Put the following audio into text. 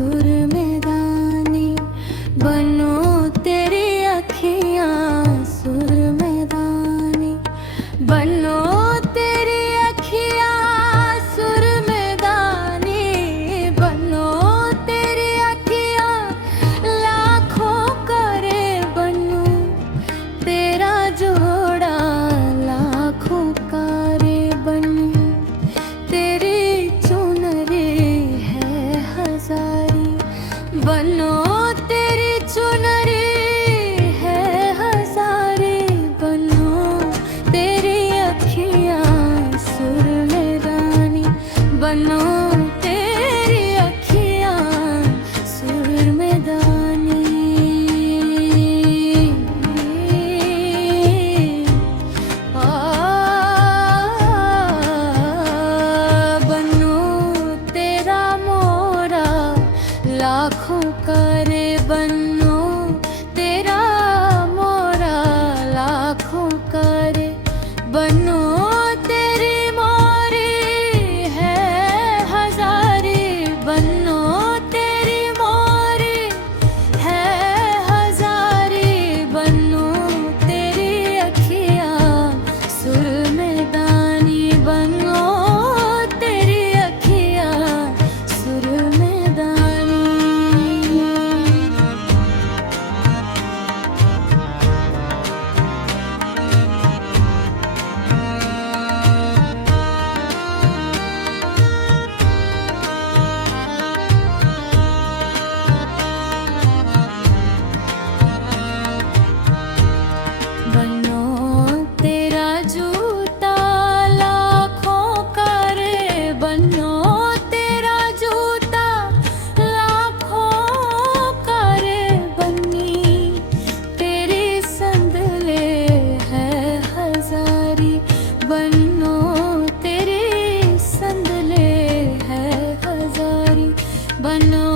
सुर में गाने, बनो तेरी अखियाँ सुर में गाने, बनो तेरी अखियाँ सुर में गाने, बनो तेरी अखियाँ लाखों करे बनूं तेरा जोड़ा, लाखों करे बनूं तेरी चुनरी है हजारी, बनो तेरी चुनरी है हजारी, बनो तेरी अखियाँ सुर में गाने, बनो तेरी अखियाँ सुर में गाने। बनो तेरा मोरा लाखों करे, बनो तेरा मोरा लाखों करे, बनो तेरी मोरी है हजारी, बनो तेरी मोरी है हजारी, बनो तेरी अखियाँ सुर में गाने, बनो तेरी अखियाँ सुर में गाने। बनो तेरा जूता लाखों करे, बनो तेरा जूता लाखों करे, बनी तेरी संदले है हजारी, बनो तेरी संदले है हजारी, बनो